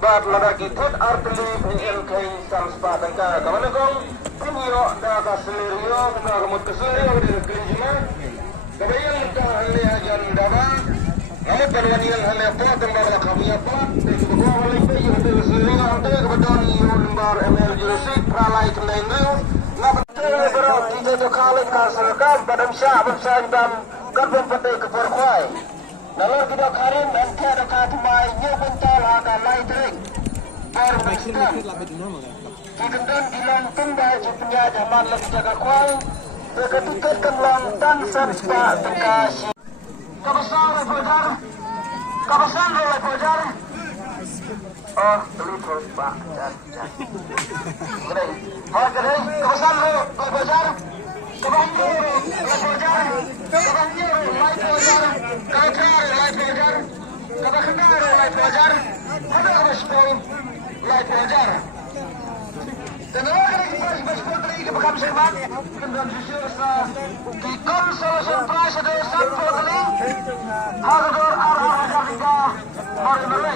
Bat ladaki thut artli phil khain samspa tangka kamanakong pinyo da kaslerio da kamut kaslerio da klinjima kabayan ka halle hajan daba namun kalwanian halle po tangka kamiya pa ko halle pe yung da kaslerio ante kabadon yung limbar ml jurusik pralai knaindu nabatul bero tiga to khalid kasarkan badam syah bamsan dam karbon pate kepor khwai Nalor kita karim dan tiada kata mai nyobun tol ada lai trik. Permainan. Kemudian bilang tunggal jepnya zaman lagi jaga kual. Ketika kemlang dan serta terkasih. Kebesaran lepojar. Kebesaran lepojar. Oh, telur pak. Kedai. Oh, kedai. Kebesaran lepojar. Kebanjir lepojar. Kebanjir lepojar. Kebanjir lepojar. Kebanjir lepojar. Ada respon lepojar. Dan orang yang bersport lagi ke bekam semat, kemudian justru di konsolation prize ada sampai kali harga harga harga